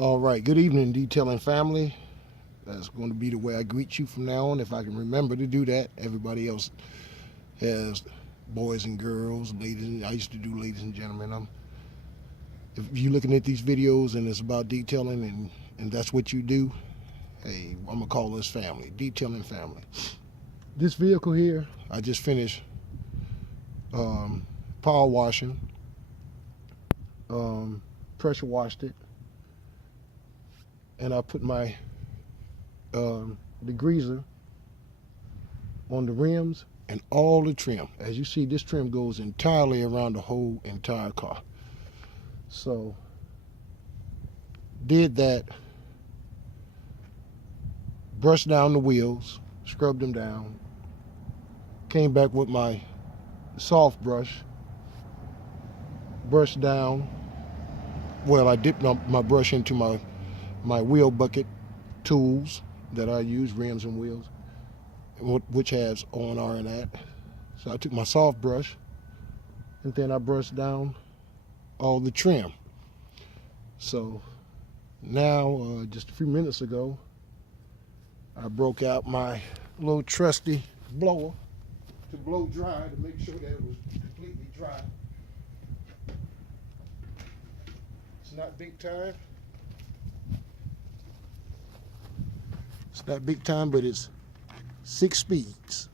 All right, good evening, Detailing family. That's going to be the way I greet you from now on, if I can remember to do that. Everybody else has boys and girls, ladies. I used to do ladies and gentlemen. If you're looking at these videos and it's about detailing and that's what you do, hey, I'm going to call this family, Detailing family. This vehicle here, I just finished power washing, pressure washed it, and I put my degreaser on the rims and all the trim. As you see, this trim goes entirely around the whole entire car. So did that, brushed down the wheels, scrubbed them down, came back with my soft brush, brushed down. Well, I dipped my brush into my wheel bucket tools that I use, rims and wheels, which has O&R in that. So I took my soft brush and then I brushed down all the trim. So now, just a few minutes ago, I broke out my little trusty blower to blow dry, to make sure that it was completely dry. It's not big time. It's not big time, but it's 6 speeds.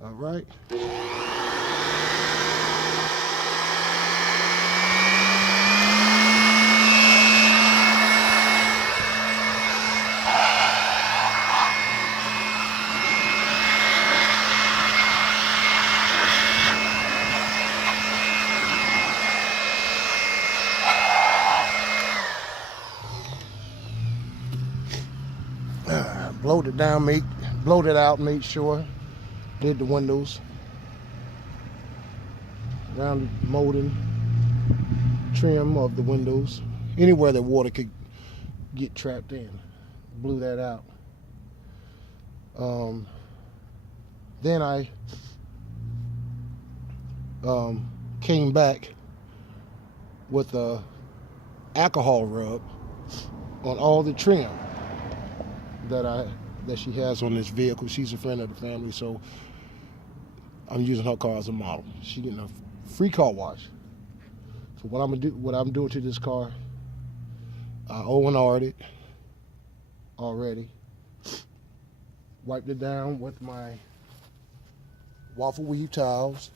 All right. Blowed it down, blowed it out, made sure, did the windows, around the molding, trim of the windows, anywhere that water could get trapped in. Blew that out. Then I came back with a alcohol rub on all the trim that she has on this vehicle. She's a friend of the family, so I'm using her car as a model. She's getting a free car wash. So what I'm doing to this car, I O&R'd it already. Wiped it down with my waffle weave towels.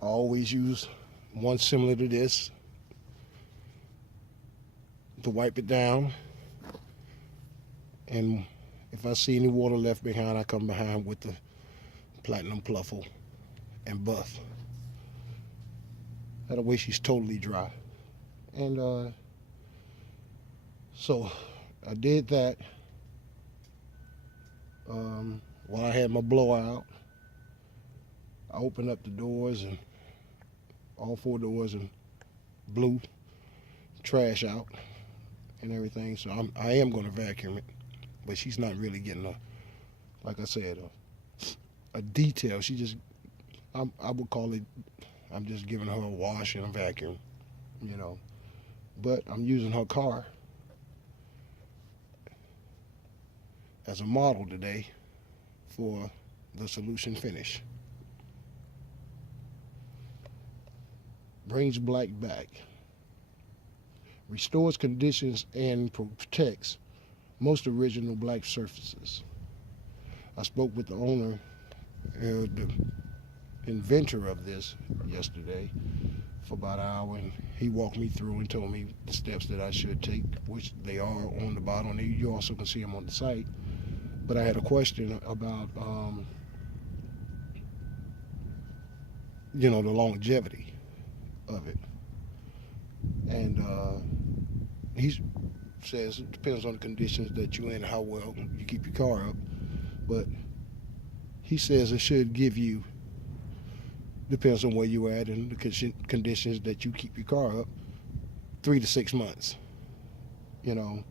I always use one similar to this to wipe it down, and if I see any water left behind, I come behind with the Platinum Pluffle and buff. That way she's totally dry. And so I did that while I had my blowout. I opened up the doors, and all 4 doors, and blew trash out and everything. So I am going to vacuum it, but she's not really getting like I said, a detail. She just, I would call it, I'm just giving her a wash and a vacuum, you know. But I'm using her car as a model today for the solution finish. Brings black back, restores conditions and protects most original black surfaces. I spoke with the owner, the inventor of this, yesterday for about an hour, and he walked me through and told me the steps that I should take, which they are on the bottom. You also can see them on the site. But I had a question about the longevity of it. And he says it depends on the conditions that you're in, how well you keep your car up. But he says it should give you, depends on where you're at and the conditions that you keep your car up, 3 to 6 months. And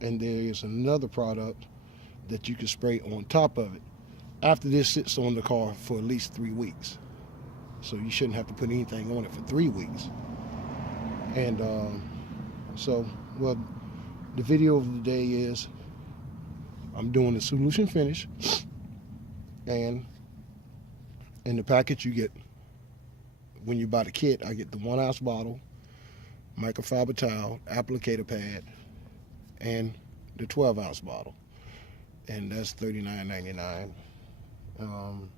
there is another product that you can spray on top of it. After this sits on the car for at least 3 weeks. So you shouldn't have to put anything on it for 3 weeks. And so, well, the video of the day is I'm doing the solution finish, and in the package you get, when you buy the kit, I get the 1 ounce bottle, microfiber towel, applicator pad, and the 12 ounce bottle, and that's $39.99. Um,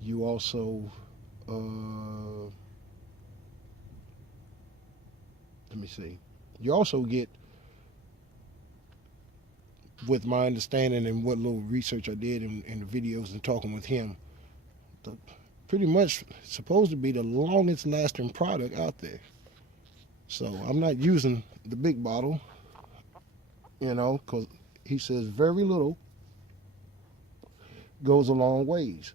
you also, let me see, you also get, with my understanding and what little research I did in the videos and talking with him, the, pretty much supposed to be the longest lasting product out there. So I'm not using the big bottle, because he says very little goes a long ways.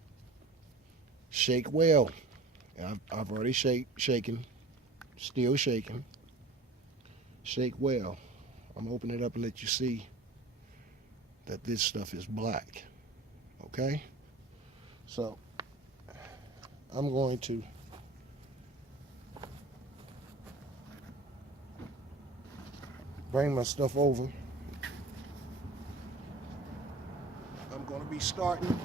Shake well. I've already shaken, still shaking. Shake well. I'm gonna open it up and let you see that this stuff is black. Okay? So I'm going to bring my stuff over. I'm going to be starting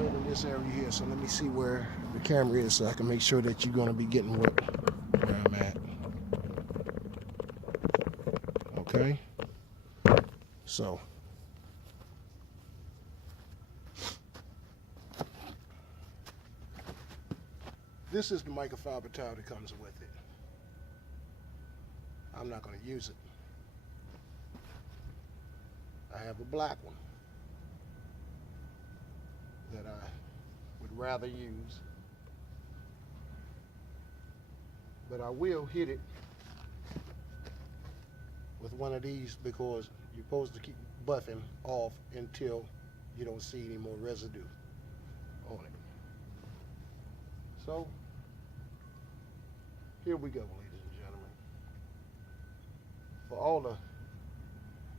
in this area here. So let me see where the camera is so I can make sure that you're going to be getting where I'm at. Okay? So this is the microfiber towel that comes with it. I'm not going to use it. I have a black one that I would rather use, but I will hit it with one of these because you're supposed to keep buffing off until you don't see any more residue on it. So here we go, ladies and gentlemen. For all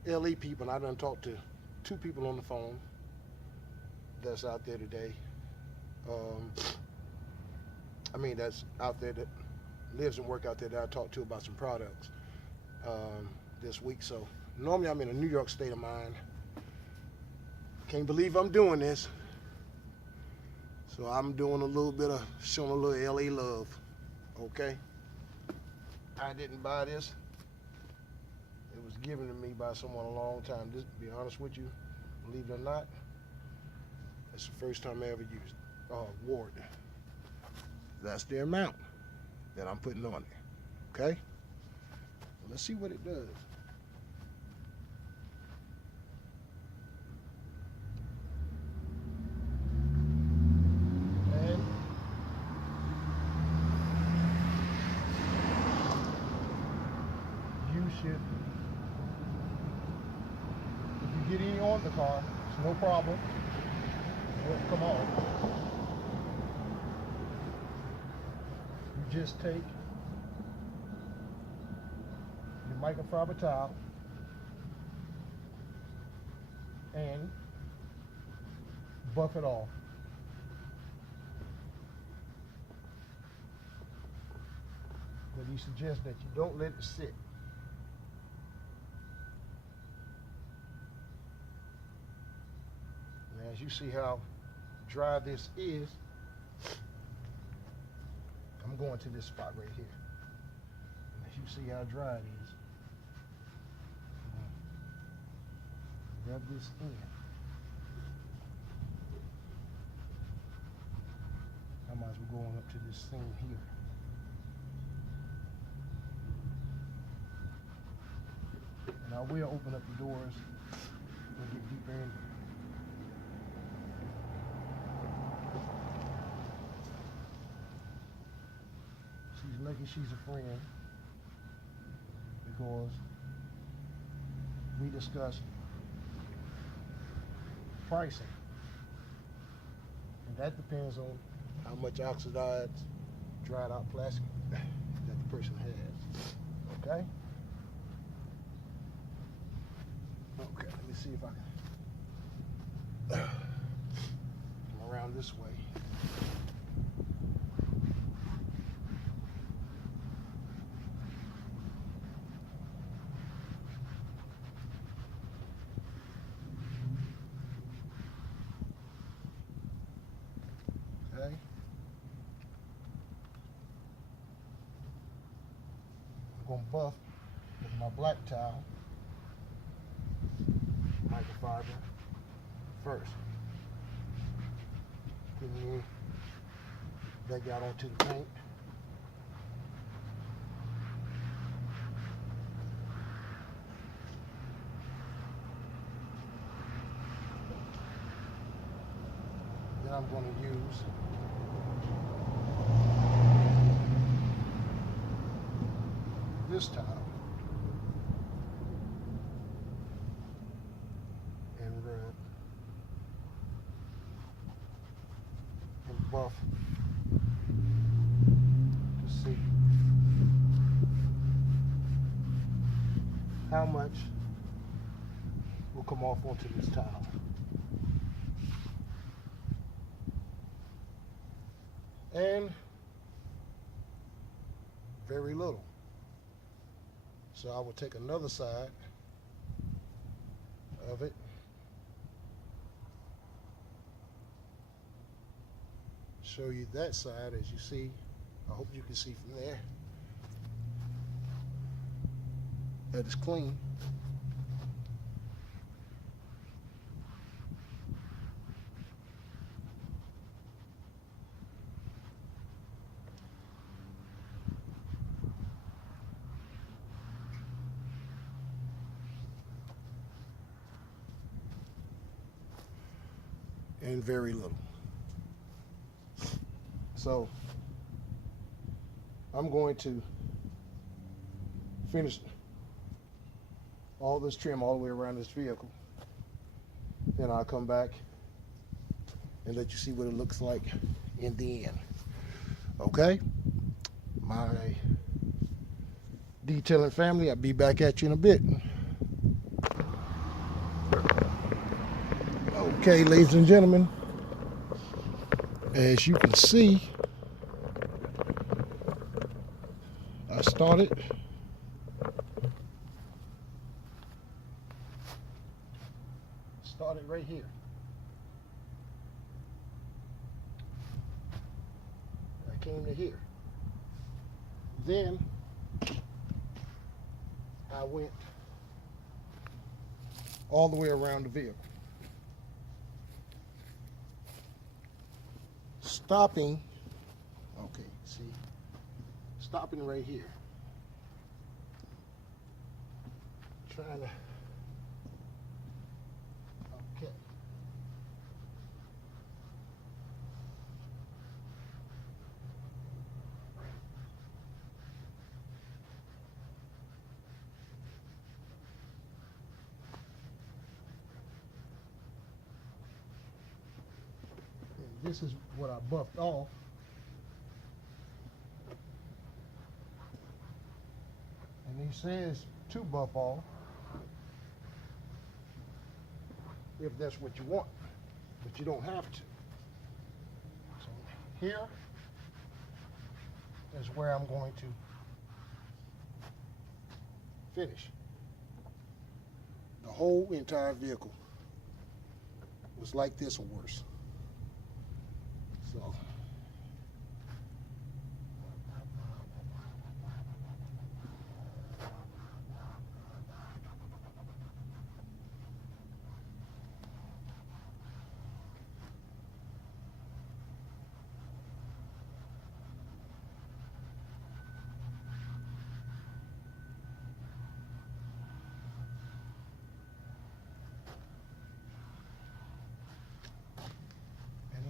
the LE people, I done talked to 2 people on the phone that's out there today. That's out there that lives and work out there that I talked to about some products this week. So normally I'm in a New York state of mind. Can't believe I'm doing this. So I'm doing a little bit of showing a little LA love. Okay? I didn't buy this. It was given to me by someone a long time. Just to be honest with you, believe it or not, it's the first time I ever used wore it. That's the amount that I'm putting on there. Okay? Well, let's see what it does. And you should, if you get any on the car, it's no problem. It won't come off. You just take your microfiber towel and buff it off. But he suggests that you don't let it sit. Now, as you see how dry this is, I'm going to this spot right here. And as you see how dry it is, rub this in. I might as well go on up to this thing here. And I will open up the doors and get deeper in. She's lucky she's a friend because we discussed pricing, and that depends on how much oxidized, dried out plastic that the person has. Okay? Okay, let me see if I can come around this way. Okay. I'm going to buff with my black towel microfiber first. Then that got onto the paint. Then I'm going to use this towel and rub and buff to see how much will come off onto this towel. And very little. So I will take another side of it, show you that side. As you see, I hope you can see from there that it's clean. And very little. So I'm going to finish all this trim all the way around this vehicle. Then I'll come back and let you see what it looks like in the end. Okay? My detailing family, I'll be back at you in a bit. Okay, ladies and gentlemen, as you can see, I started right here. I came to here. Then I went all the way around the vehicle, stopping, okay, see, stopping right here, trying to, okay, and this is what I buffed off. And he says to buff off if that's what you want, but you don't have to. So here is where I'm going to finish. The whole entire vehicle was like this or worse. So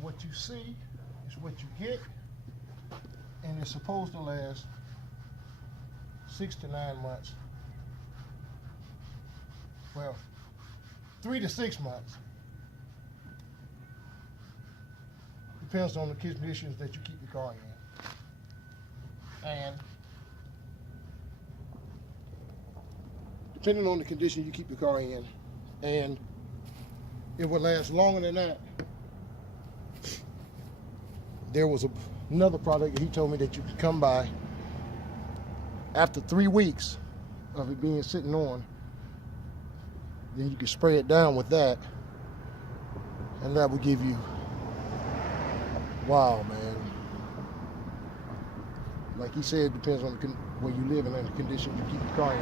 what you see is what you get, and it's supposed to last 6 to 9 months. Well, 3 to 6 months. Depends on the conditions that you keep your car in. And depending on the condition you keep your car in, and it will last longer than that. There was another product that he told me that you could come by after 3 weeks of it being sitting on. Then you can spray it down with that, and that will give you Wow, man. Like he said, it depends on where you live and the conditions you keep your car in,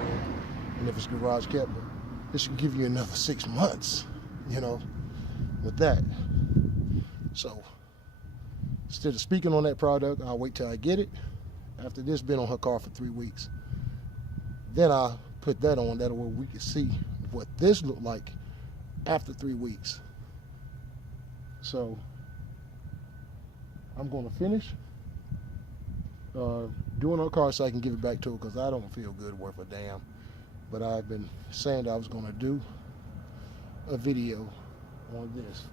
and if it's garage kept. But this should give you another 6 months, with that. So instead of speaking on that product, I'll wait till I get it. After this been on her car for 3 weeks, then I'll put that on. That way we can see what this looked like after 3 weeks. So I'm going to finish doing her car so I can give it back to her, because I don't feel good worth a damn. But I've been saying that I was going to do a video on this.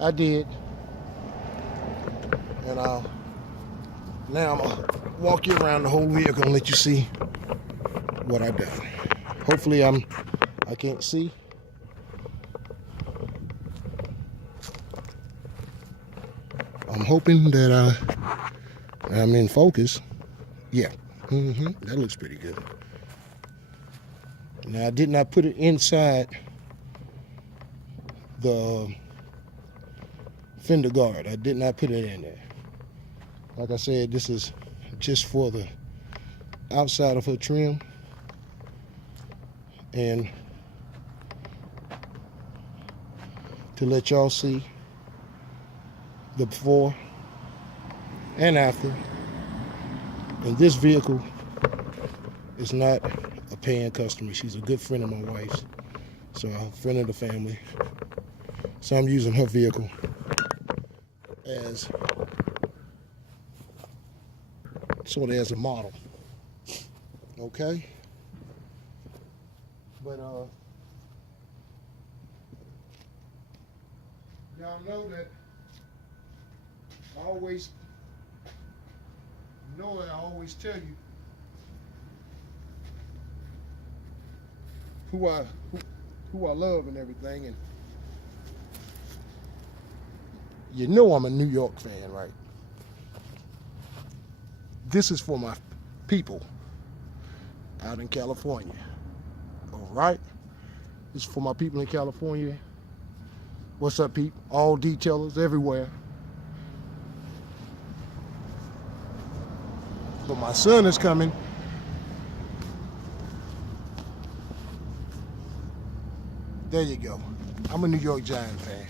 I did, and now I'm going to walk you around the whole vehicle and let you see what I've done. Hopefully I can't see. I'm hoping that I'm in focus. Yeah, that looks pretty good. Now, I did not put it inside the fender guard. I did not put it in there. Like I said, this is just for the outside of her trim, and to let y'all see the before and after. And this vehicle is not a paying customer. She's a good friend of my wife's, so a friend of the family. So I'm using her vehicle as sort of as a model. Okay? But y'all know that I always tell you who I love and everything, and I'm a New York fan, right? This is for my people out in California. All right? This is for my people in California. What's up, people? All detailers everywhere. But my son is coming. There you go. I'm a New York Giant fan.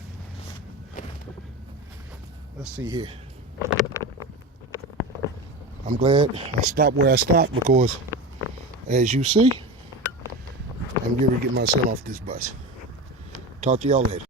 Let's see here. I'm glad I stopped where I stopped, because as you see, I'm getting to get my son off this bus. Talk to y'all later.